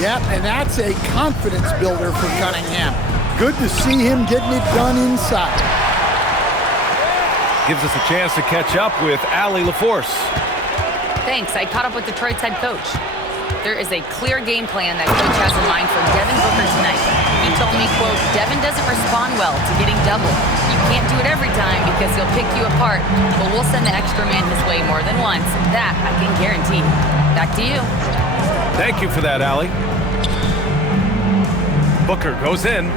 Yep, and that's a confidence builder for Cunningham. Good to see him getting it done inside. Gives us a chance to catch up with Allie LaForce. Thanks. I caught up with Detroit's head coach. There is a clear game plan that coach has in mind for Devin Booker tonight. He told me, quote, Devin doesn't respond well to getting doubled. You can't do it every time because he'll pick you apart, but we'll send the extra man his way more than once. That I can guarantee. Back to you. Thank you for that, Allie. Booker goes in.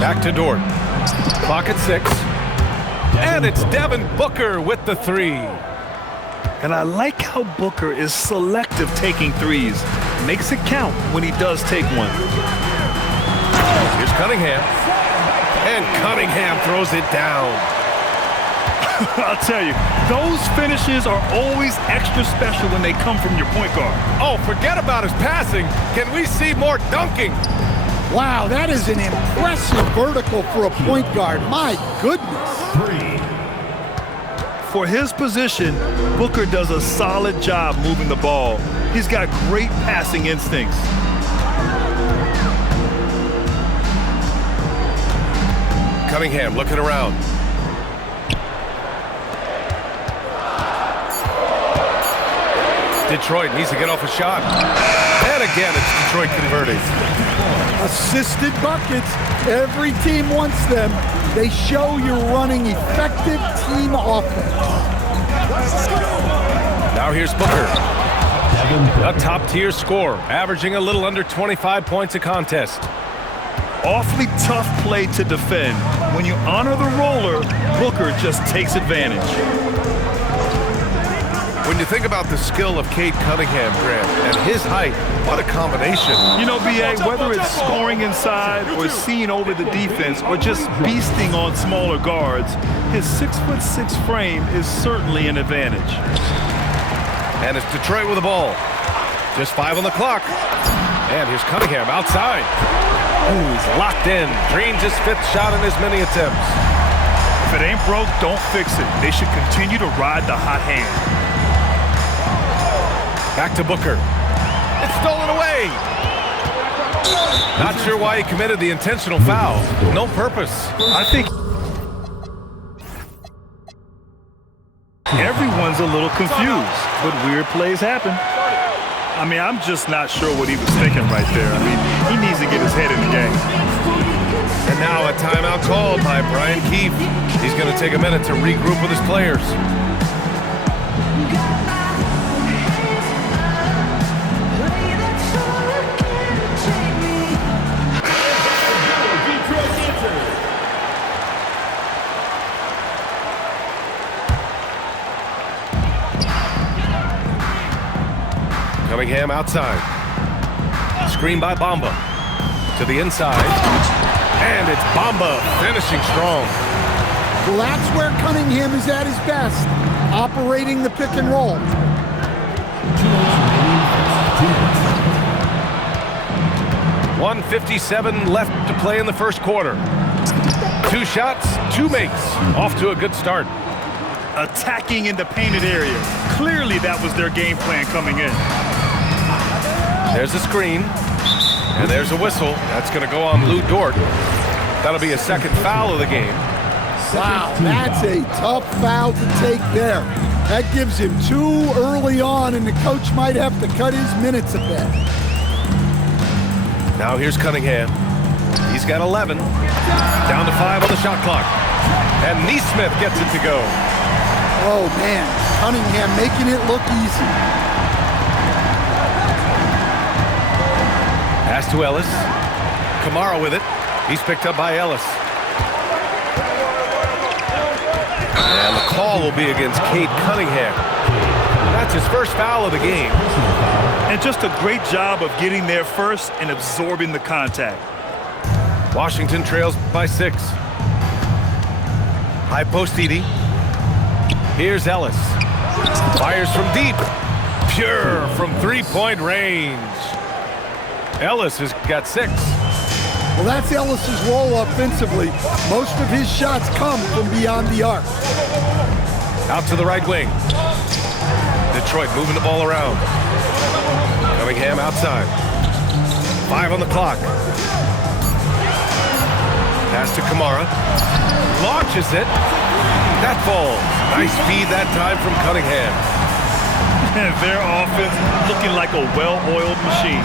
Back to Dort. Clock at 6. And it's Devin Booker with the 3. And I like how Booker is selective taking threes. Makes it count when he does take one. Here's Cunningham. And Cunningham throws it down. I'll tell you, those finishes are always extra special when they come from your point guard. Oh, forget about his passing. Can we see more dunking? Wow, that is an impressive vertical for a point guard. My goodness. For his position, Booker does a solid job moving the ball. He's got great passing instincts. Cunningham looking around. Detroit needs to get off a shot. And again, it's Detroit converting. Assisted buckets. Every team wants them. They show you're running effective team offense. Now here's Booker. A top-tier scorer, averaging a little under 25 points a contest. Awfully tough play to defend. When you honor the roller, Booker just takes advantage. When you think about the skill of Cade Cunningham, Grant, and his height, what a combination. You know, B.A., whether it's scoring inside or seeing over the defense or just beasting on smaller guards, his 6'6" frame is certainly an advantage. And it's Detroit with the ball. Just 5 on the clock. And here's Cunningham outside. Ooh, he's locked in. Drains his 5th shot in as many attempts. If it ain't broke, don't fix it. They should continue to ride the hot hand. Back to Booker. It's stolen away. Not sure why he committed the intentional foul. No purpose. I think everyone's a little confused, but weird plays happen. I mean, I'm just not sure what he was thinking right there. I mean, he needs to get his head in the game. And now a timeout called by Brian Keefe. He's going to take a minute to regroup with his players. Cunningham outside. Screen by Bamba. To the inside. And it's Bamba finishing strong. Well, that's where Cunningham is at his best, operating the pick and roll. .157 left to play in the first quarter. 2 shots, 2 makes. Off to a good start. Attacking in the painted area. Clearly that was their game plan coming in. There's a screen. And there's a whistle. That's going to go on Lou Dort. That'll be a second foul of the game. Wow, that's a tough foul to take there. That gives him 2 early on, and the coach might have to cut his minutes a bit. Now here's Cunningham. He's got 11. Down to 5 on the shot clock. And Neesmith gets it to go. Oh, man. Cunningham making it look easy. Pass to Ellis. Kamara with it. He's picked up by Ellis. And the call will be against Cade Cunningham. That's his first foul of the game. And just a great job of getting there first and absorbing the contact. Washington trails by 6. High post Edey. Here's Ellis. Fires from deep. Pure from 3-point range. Ellis has got 6. Well, that's Ellis's role offensively. Most of his shots come from beyond the arc. Out to the right wing. Detroit moving the ball around. Cunningham outside. 5 on the clock. Pass to Kamara. Launches it. That falls. Nice feed that time from Cunningham. Their offense looking like a well-oiled machine.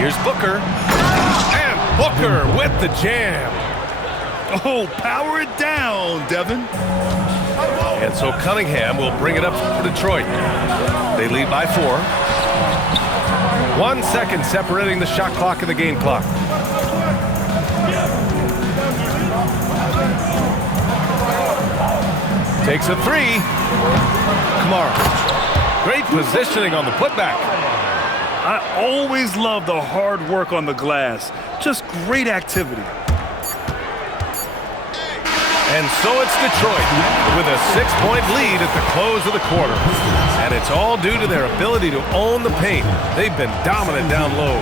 Here's Booker. And Booker with the jam. Oh, power it down, Devin. And so Cunningham will bring it up for Detroit. They lead by 4. 1 second separating the shot clock and the game clock. Takes a 3. Kamara. Great positioning on the putback. I always love the hard work on the glass. Just great activity. And so it's Detroit with a 6-point lead at the close of the quarter. And it's all due to their ability to own the paint. They've been dominant down low.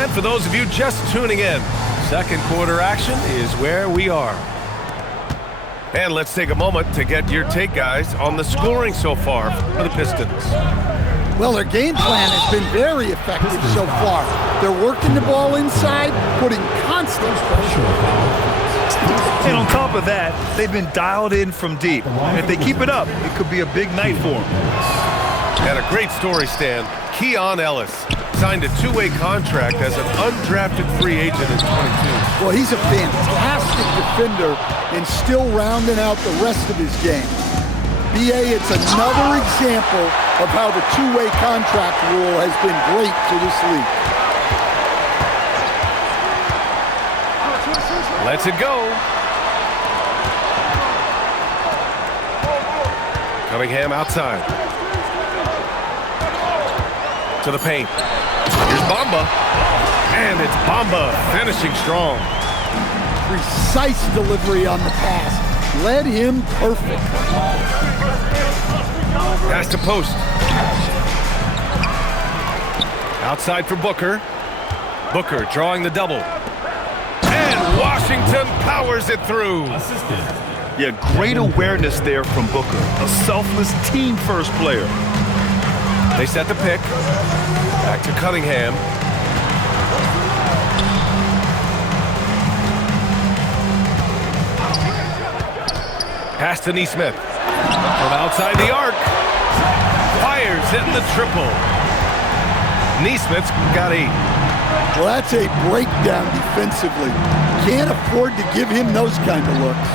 And for those of you just tuning in, second quarter action is where we are. And let's take a moment to get your take, guys, on the scoring so far for the Pistons. Well, their game plan has been very effective so far. They're working the ball inside, putting constant pressure on. And on top of that, they've been dialed in from deep. If they keep it up, it could be a big night for them. And a great story, Stan. Keon Ellis signed a 2-way contract as an undrafted free agent in 22. Well, he's a fantastic defender and still rounding out the rest of his game. BA, it's another example of how the 2-way contract rule has been great to this league. Lets it go. Cunningham outside. To the paint. Here's Bamba. And it's Bamba finishing strong. Precise delivery on the pass. Led him perfect. Pass to post. Outside for Booker. Booker drawing the double. And Washington powers it through. Yeah, great awareness there from Booker. A selfless team-first player. They set the pick. Back to Cunningham. Pass to Nesmith. From outside the arc. Fires hitting the triple. Nesmith's got 8. Well, that's a breakdown defensively. Can't afford to give him those kind of looks.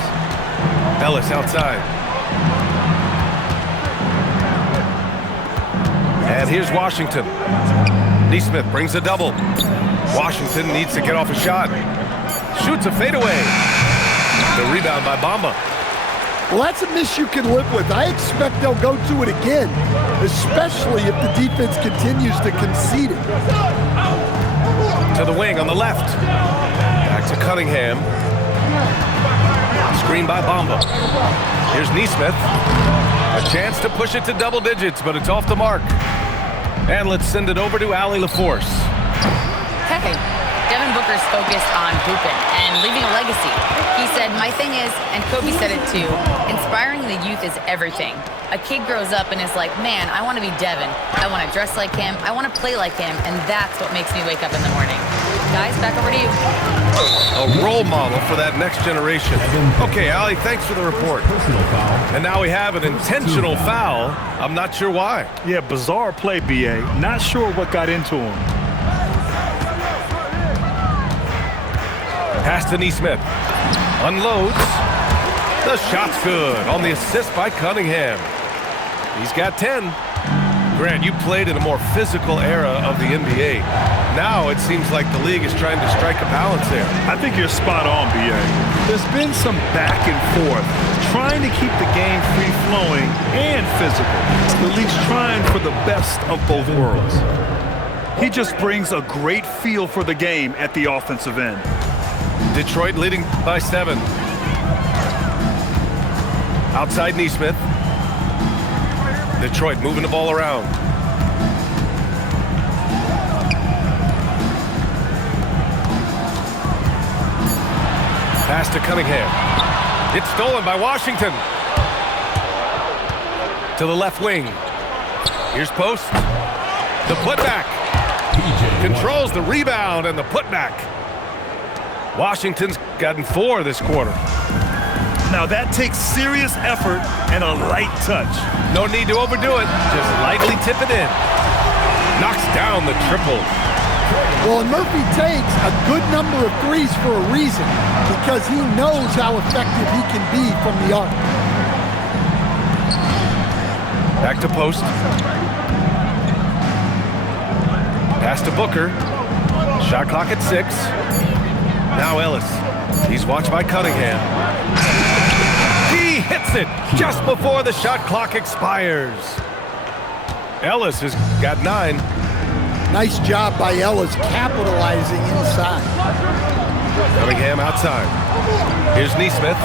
Ellis outside. And here's Washington. Nesmith brings a double. Washington needs to get off a shot. Shoots a fadeaway. The rebound by Bamba. Well, that's a miss you can live with. I expect they'll go to it again, especially if the defense continues to concede it. To the wing on the left. Back to Cunningham. Screen by Bamba. Here's Nesmith. A chance to push it to double digits, but it's off the mark. And let's send it over to Allie LaForce. Hey, Devin Booker's focused on hooping and leaving a legacy. He said, my thing is, and Kobe said it too, inspiring the youth is everything. A kid grows up and is like, man, I want to be Devin. I want to dress like him. I want to play like him. And that's what makes me wake up in the morning. Guys, back over to you. A role model for that next generation. Okay, Allie, thanks for the report. And now we have an intentional foul. I'm not sure why. Yeah, bizarre play, BA. Not sure what got into him. Pass to Nesmith. Unloads. The shot's good on the assist by Cunningham. He's got 10. Grant, you played in a more physical era of the NBA. Now it seems like the league is trying to strike a balance there. I think you're spot on, BA. There's been some back and forth, trying to keep the game free-flowing and physical. The league's trying for the best of both worlds. He just brings a great feel for the game at the offensive end. Detroit leading by 7. Outside Nesmith. Detroit moving the ball around. Pass to Cunningham. It's stolen by Washington. To the left wing. Here's Post. The putback. Controls the rebound and the putback. Washington's gotten 4 this quarter. Now that takes serious effort and a light touch. No need to overdo it. Just lightly tip it in. Knocks down the triple. Well, and Murphy takes a good number of threes for a reason, because he knows how effective he can be from the arc. Back to Post. Pass to Booker. Shot clock at 6. Now Ellis. He's watched by Cunningham. He hits it just before the shot clock expires. Ellis has got 9. Nice job by Ellis capitalizing inside. Cunningham outside. Here's Nesmith.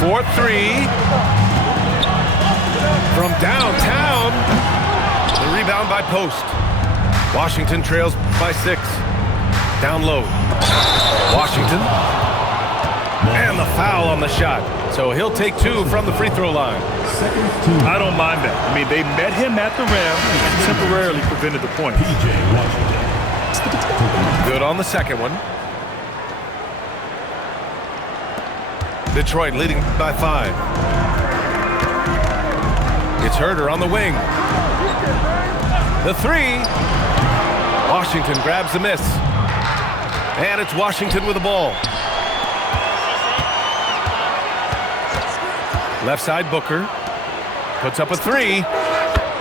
4-3. From downtown. The rebound by Post. Washington trails by 6. Down low. Washington. And the foul on the shot. So he'll take 2 from the free throw line. I don't mind that. I mean, they met him at the rim and temporarily prevented the points. Good on the second one. Detroit leading by 5. It's Herder on the wing. The 3. Washington grabs the miss. And it's Washington with the ball. Left side, Booker. Puts up a 3.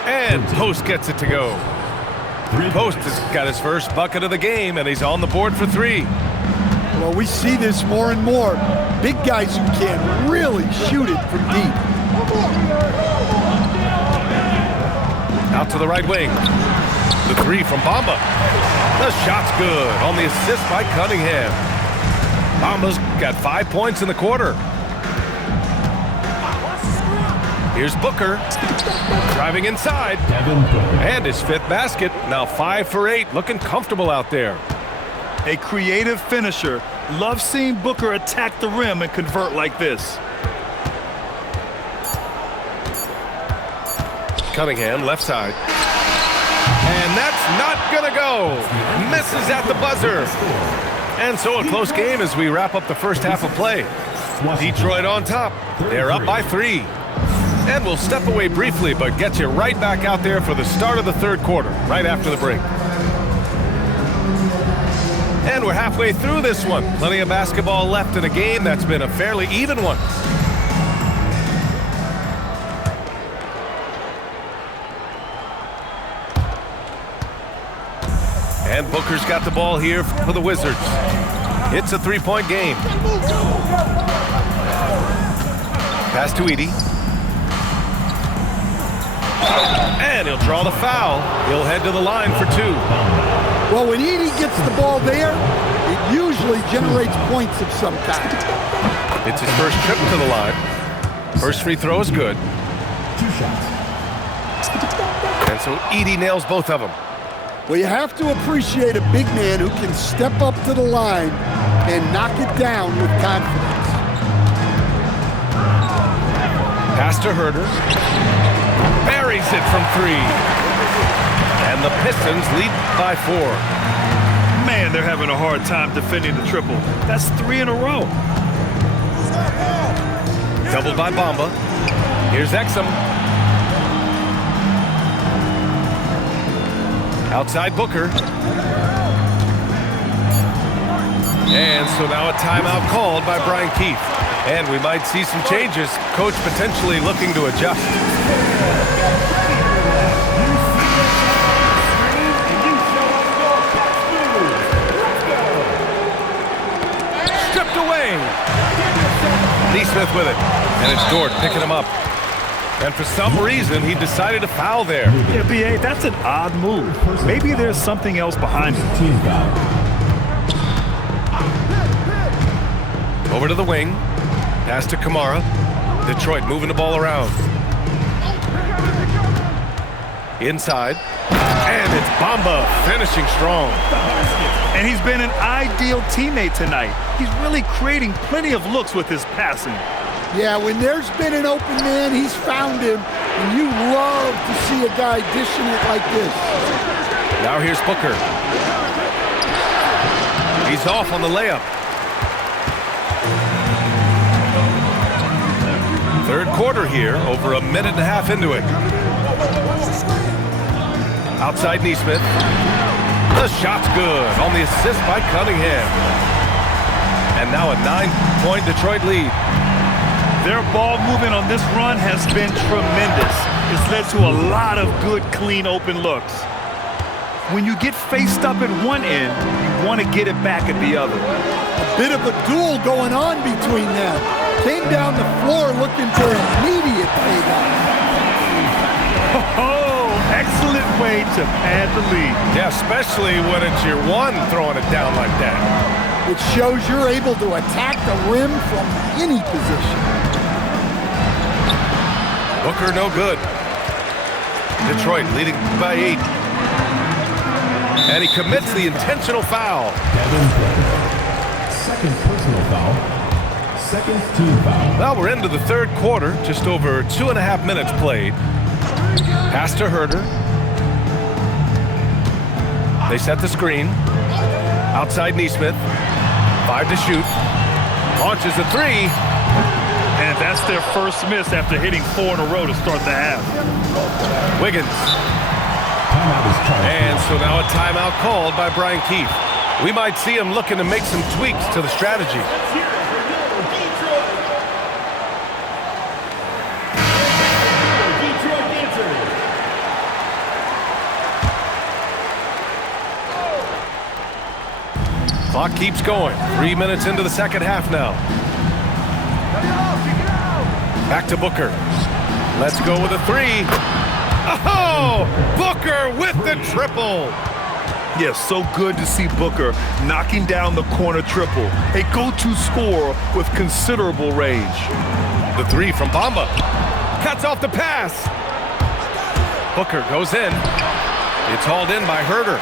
And Post gets it to go. Post has got his first bucket of the game, and he's on the board for 3. Well, we see this more and more. Big guys who can really shoot it from deep. Out to the right wing. The 3 from Bamba. The shot's good on the assist by Cunningham. Bamba's got 5 points in the quarter. Here's Booker. Driving inside. And his 5th basket. Now 5 for 8. Looking comfortable out there. A creative finisher. Love seeing Booker attack the rim and convert like this. Cunningham, left side. And that's not gonna go. Misses at the buzzer. And so a close game as we wrap up the first half of play. Detroit on top. They're up by 3. And we'll step away briefly, but get you right back out there for the start of the third quarter, right after the break. And we're halfway through this one. Plenty of basketball left in a game that's been a fairly even one. And Booker's got the ball here for the Wizards. It's a 3-point game. Pass to Edey. And he'll draw the foul. He'll head to the line for 2. Well, when Edey gets the ball there, it usually generates points of some kind. It's his first trip to the line. First free throw is good. 2 shots. And so Edey nails both of them. Well, you have to appreciate a big man who can step up to the line and knock it down with confidence. Pass to Herder. Buries it from 3. And the Pistons lead by 4. Man, they're having a hard time defending the triple. That's 3 in a row. Doubled by Bamba. Here's Exum. Outside Booker. And so now a timeout called by Brian Keefe. And we might see some changes. Coach potentially looking to adjust. Stripped away. Nesmith with it. And it's Dort picking him up. And for some reason, he decided to foul there. Yeah, B.A., that's an odd move. Maybe there's something else behind it. Team foul. Over to the wing. Pass to Kamara. Detroit moving the ball around. Inside. And it's Bamba finishing strong. And he's been an ideal teammate tonight. He's really creating plenty of looks with his passing. Yeah, when there's been an open man, he's found him, and you love to see a guy dishing it like this. Now here's Booker. He's off on the layup. Third quarter here, over a minute and a half into it. Outside Nesmith. The shot's good on the assist by Cunningham. And now a 9-point Detroit lead. Their ball movement on this run has been tremendous. It's led to a lot of good, clean, open looks. When you get faced up at one end, you want to get it back at the other. A bit of a duel going on between them. Came down the floor looking for immediate payback. Oh, excellent way to pad the lead. Yeah, especially when it's your one throwing it down like that. It shows you're able to attack the rim from any position. Booker no good. Detroit leading by 8. And he commits the intentional foul. Devin Booker. Second personal foul. Second team foul. Well, we're into the third quarter. Just over 2.5 minutes played. Pass to Herder. They set the screen. Outside Nesmith. 5 to shoot. Launches a 3. And that's their first miss after hitting 4 in a row to start the half. Wiggins. And so now a timeout called by Brian Keefe. We might see him looking to make some tweaks to the strategy. Clock keeps going. 3 minutes into the second half now. Back to Booker. Let's go with a 3. Oh! Booker with the triple. Yes, so good to see Booker knocking down the corner triple. A go-to scorer with considerable range. The 3 from Bamba. Cuts off the pass. Booker goes in. It's hauled in by Herder.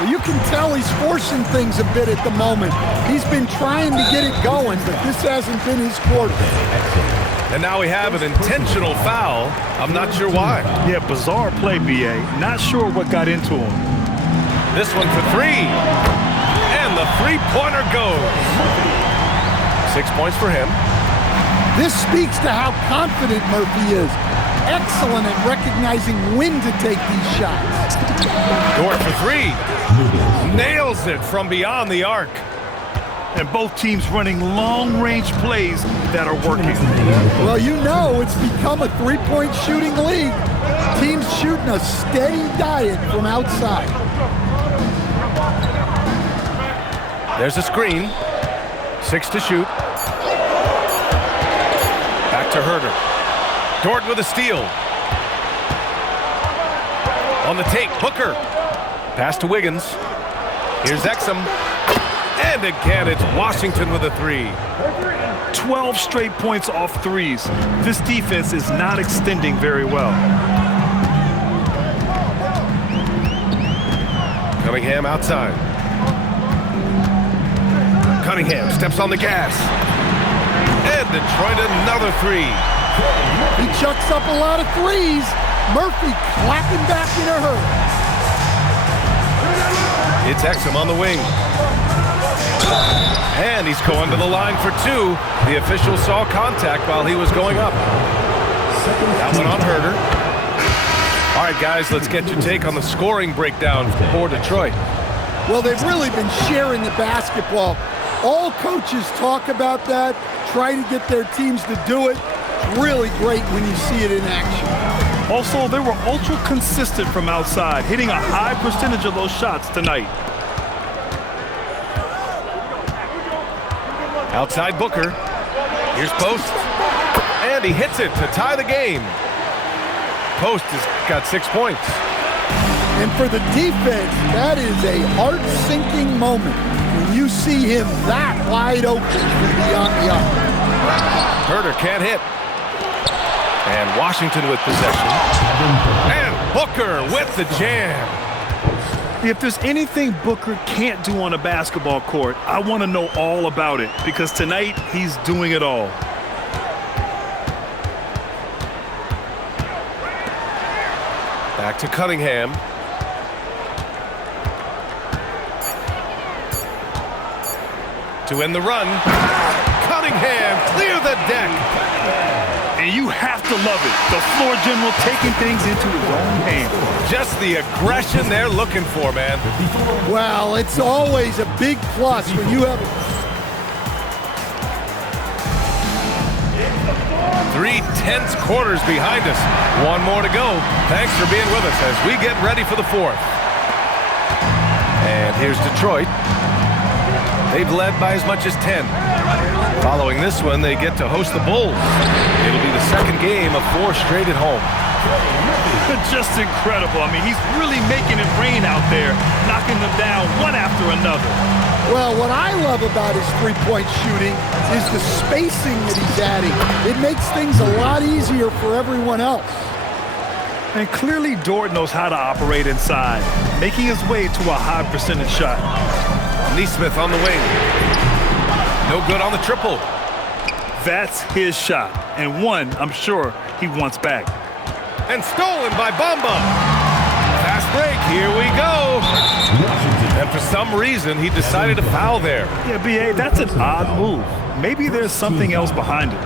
Well, you can tell he's forcing things a bit at the moment. He's been trying to get it going, but this hasn't been his quarter. And now we have an intentional foul. I'm not sure why. Yeah, bizarre play, B.A. Not sure what got into him. This one for 3. And the three-pointer goes. 6 points for him. This speaks to how confident Murphy is. Excellent at recognizing when to take these shots. Dort for 3. Nails it from beyond the arc. And both teams running long-range plays that are working. Well, you know it's become a three-point shooting league. Teams shooting a steady diet from outside. There's a screen. 6 to shoot. Back to Herder. Dort with a steal. On the take, Booker. Pass to Wiggins. Here's Exum. And again, it's Washington with a 3. 12 straight points off threes. This defense is not extending very well. Cunningham outside. Cunningham steps on the gas. And Detroit another 3. He chucks up a lot of threes. Murphy clapping back in a hurry. It's Exum on the wing. And he's going to the line for 2. The official saw contact while he was going up. That one on Herder. All right, guys, let's get your take on the scoring breakdown for Detroit. Well, they've really been sharing the basketball. All coaches talk about that, try to get their teams to do it. It's really great when you see it in action. Also, they were ultra consistent from outside, hitting a high percentage of those shots tonight. Outside Booker. Here's Post. And he hits it to tie the game. Post has got 6 points. And for the defense, that is a heart-sinking moment when you see him that wide open from beyond the arc. Herder can't hit. And Washington with possession. And Booker with the jam. If there's anything Booker can't do on a basketball court, I want to know all about it, because tonight he's doing it all. Back to Cunningham. To end the run. Cunningham, clear the deck. And you have to love it. The floor general taking things into his own hands. Just the aggression they're looking for, man. Well, it's always a big plus when you have 3 tense quarters behind us. One more to go. Thanks for being with us as we get ready for the fourth. And here's Detroit. They've led by as much as 10. Following this one, they get to host the Bulls. It'll be the second game of 4 straight at home. Just incredible. I mean, he's really making it rain out there, knocking them down one after another. Well, what I love about his three-point shooting is the spacing that he's adding. It makes things a lot easier for everyone else. And clearly Dort knows how to operate inside, making his way to a high percentage shot. Nesmith on the wing. No good on the triple. That's his shot, and one I'm sure he wants back. And stolen by Bamba. Fast break, here we go. And for some reason, he decided to foul there. Yeah, B.A., that's an odd move. Maybe there's something else behind it.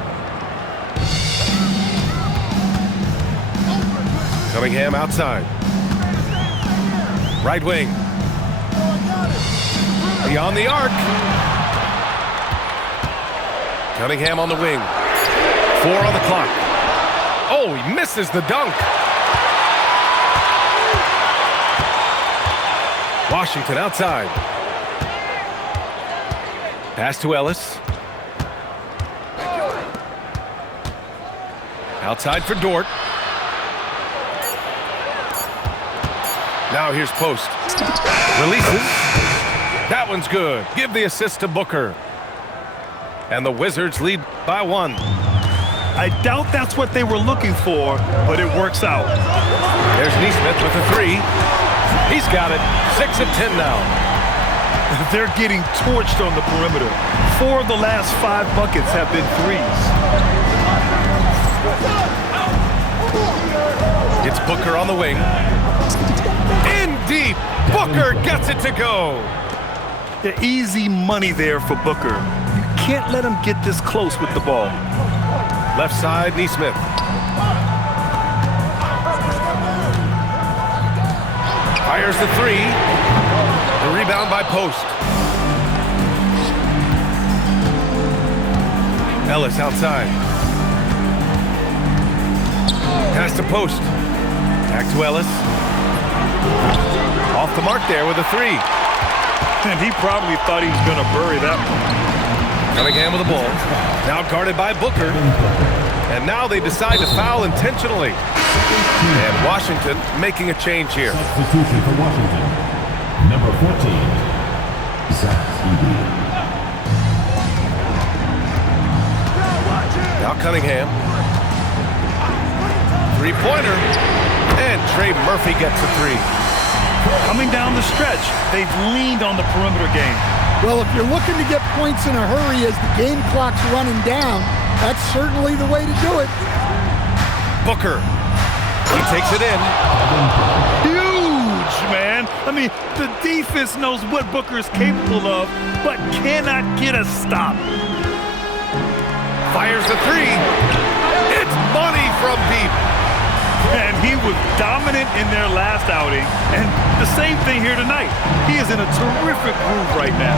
Cunningham outside. Right wing. Beyond the arc. Cunningham on the wing. 4 on the clock. Oh, he misses the dunk. Washington outside. Pass to Ellis. Outside for Dort. Now here's Post. Releases. That one's good. Give the assist to Booker. And the Wizards lead by 1. I doubt that's what they were looking for, but it works out. There's Nesmith with a 3. He's got it. 6 of 10 now. They're getting torched on the perimeter. 4 of the last 5 buckets have been threes. It's Booker on the wing. In deep. Booker gets it to go. The easy money there for Booker. You can't let him get this close with the ball. Left side, Nesmith. Fires the 3. The rebound by Post. Ellis outside. Pass to Post. Back to Ellis. Off the mark there with a 3. And he probably thought he was going to bury that one. Cunningham with the ball. Now guarded by Booker. And now they decide to foul intentionally. And Washington making a change here. Substitution for Washington. Number 14, Zach Edey. Now Cunningham. 3-pointer. And Trey Murphy gets a 3. Coming down the stretch, they've leaned on the perimeter game. Well, if you're looking to get points in a hurry as the game clock's running down, that's certainly the way to do it. Booker. He takes it in. Huge, man. I mean, the defense knows what Booker is capable of, but cannot get a stop. Fires the 3. It's money from deep. And he was dominant in their last outing, and the same thing here tonight. He is in a terrific groove right now.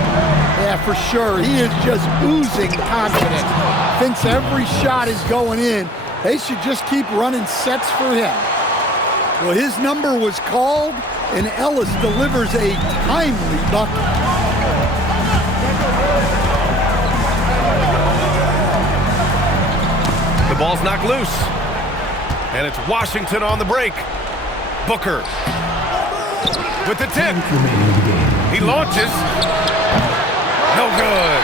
Yeah, for sure. He is just oozing confidence. Thinks every shot is going in. They should just keep running sets for him. Well, his number was called, and Ellis delivers a timely bucket. The ball's knocked loose. And it's Washington on the break. Booker with the tip. He launches. No good.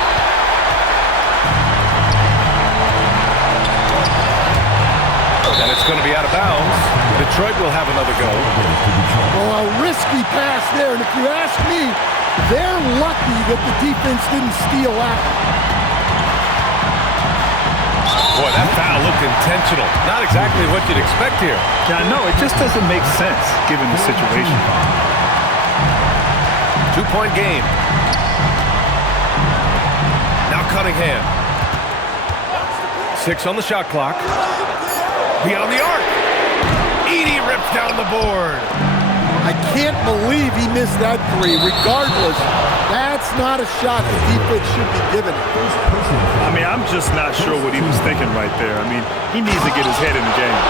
And it's going to be out of bounds. Detroit will have another go. Well, a risky pass there, and if you ask me, they're lucky that the defense didn't steal out. Boy, that foul That looked intentional. Not exactly what you'd expect here. Yeah, no, it just doesn't make sense given the situation. 2-point game. Now Cunningham. 6 on the shot clock. Beyond the arc. Edey rips down the board. I can't believe he missed that three. Regardless, that's not a shot the defense should be giving him. I mean, I'm just not sure what he was thinking right there. I mean, he needs to get his head in the game.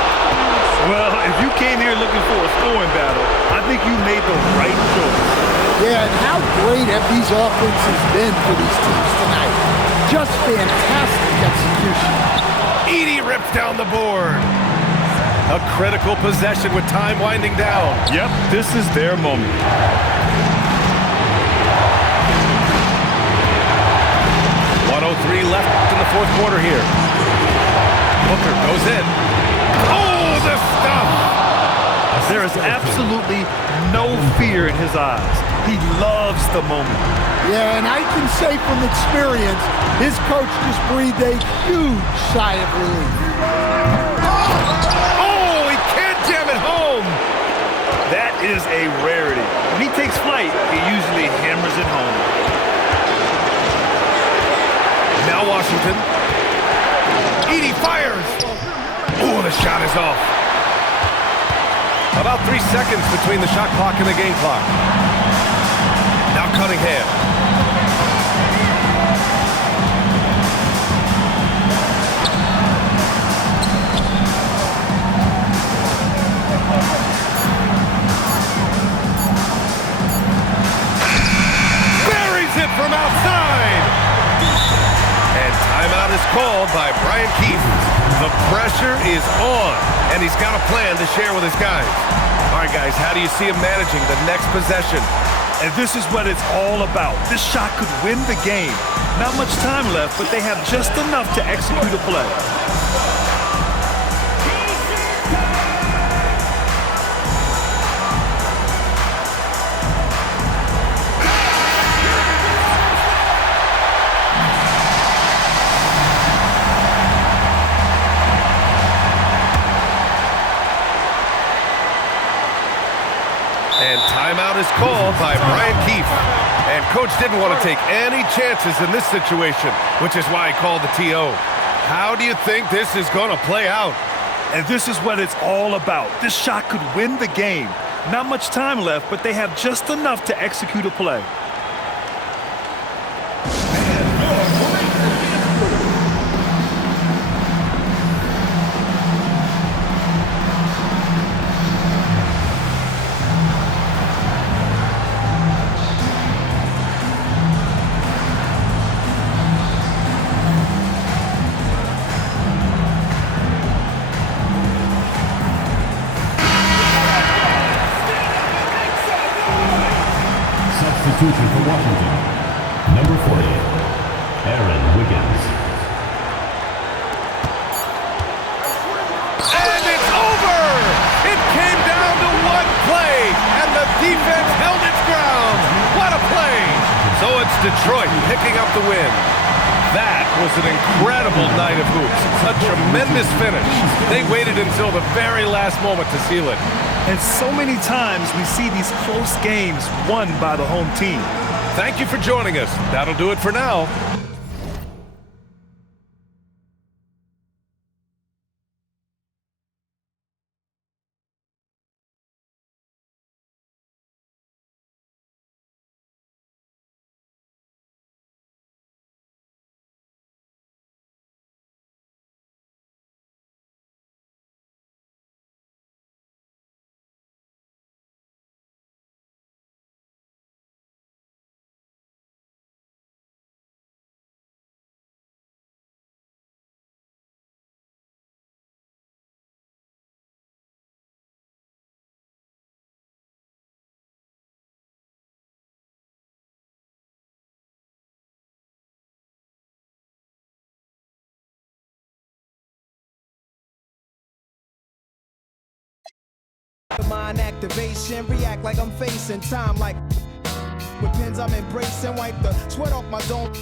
Well, if you came here looking for a scoring battle, I think you made the right choice. Yeah, and how great have these offenses been for these teams tonight? Just fantastic execution. Edey rips down the board. A critical possession with time winding down. Yep, this is their moment. .103 left in the fourth quarter here. Booker goes in. Oh, the stuff! There is absolutely no fear in his eyes. He loves the moment. Yeah, and I can say from experience, his coach just breathed a huge sigh of relief. Oh, he can't jam it home! That is a rarity. When he takes flight, he usually hammers it home. Now Washington. Edey fires! Oh, the shot is off. About 3 seconds between the shot clock and the game clock. Now Cunningham. Buries it from outside! And timeout is called by Brian Keith. The pressure is on, and he's got a plan to share with his guys. All right, guys, how do you see him managing the next possession? And this is what it's all about. This shot could win the game. Not much time left, but they have just enough to execute a play. And timeout is called by Brian Keefe. And Coach didn't want to take any chances in this situation, which is why he called the TO. How do you think this is going to play out? And this is what it's all about. This shot could win the game. Not much time left, but they have just enough to execute a play. Substitution for Washington. Number 40, Aaron Wiggins. And it's over! It came down to one play, and the defense held its ground. What a play! So it's Detroit picking up the win. That was an incredible night of hoops. A tremendous finish. They waited until the very last moment to seal it. And so many times we see these close games won by the home team. Thank you for joining us. That'll do it for now. Mind activation, react like I'm facing time like with pins I'm embracing, wipe the sweat off my dome.